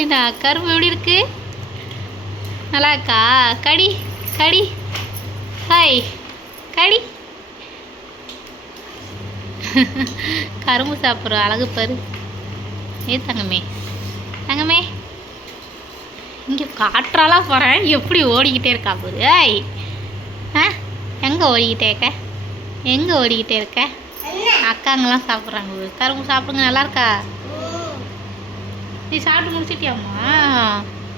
மெலினா கரும்பு எப்படி இருக்கு? நல்லா இருக்கா? கடி கடி ஹாய் கடி. கரும்பு சாப்பிட்ற அழகு பாரு. தங்கமே தங்கமே இங்கே காற்றாலாம் போகிறேன். எப்படி ஓடிக்கிட்டே இருக்கா பாரு. ஏய் எங்கே ஓடிக்கிட்டே இருக்க? எங்கே ஓடிக்கிட்டே இருக்க? அக்காங்கெல்லாம் சாப்பிட்றாங்க பாரு. கரும்பு சாப்பிடுங்க. நல்லா இருக்கா? நீ சாப்பிட்டு முடிச்சிட்டியாம்மா?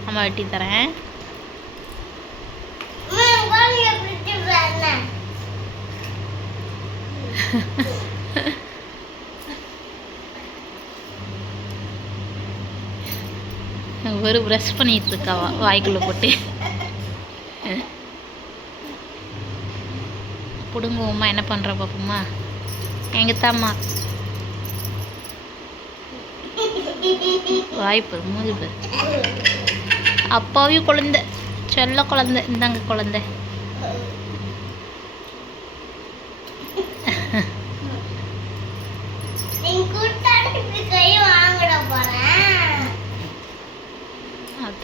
அம்மா வெட்டி தரேன். ஒரு ப்ரஷ் பண்ணிட்டு இருக்கா வாய்க்குள்ளே போட்டு. பிடுங்குவோம்மா. என்ன பண்ணுற பாப்போம்மா? எங்கே தாம்மா வாய்ப்பு மூஞ்சி. அப்பாவையும் குழந்தை, செல்ல குழந்தை. இந்தாங்க குழந்தை.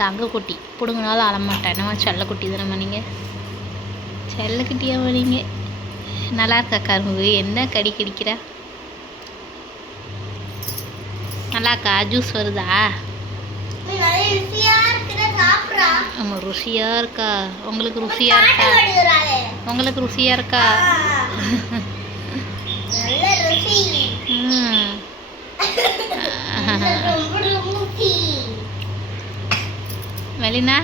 தங்க குட்டி பிடுங்கினாலும் அழமாட்டேன். என்னம்மா செல்ல குட்டி தானம்மா நீங்கள்? செல்ல குட்டியாம்மா நீங்கள்? நல்லா இருக்கா கரும்பு? என்ன கடி கடிக்கிறா? நல்லா இருக்கா? ஜூஸ் வருதா? ஆமாம் ருசியாக இருக்கா? உங்களுக்கு ருசியாக இருக்கா? உங்களுக்கு ருசியாக இருக்கா? மெலினா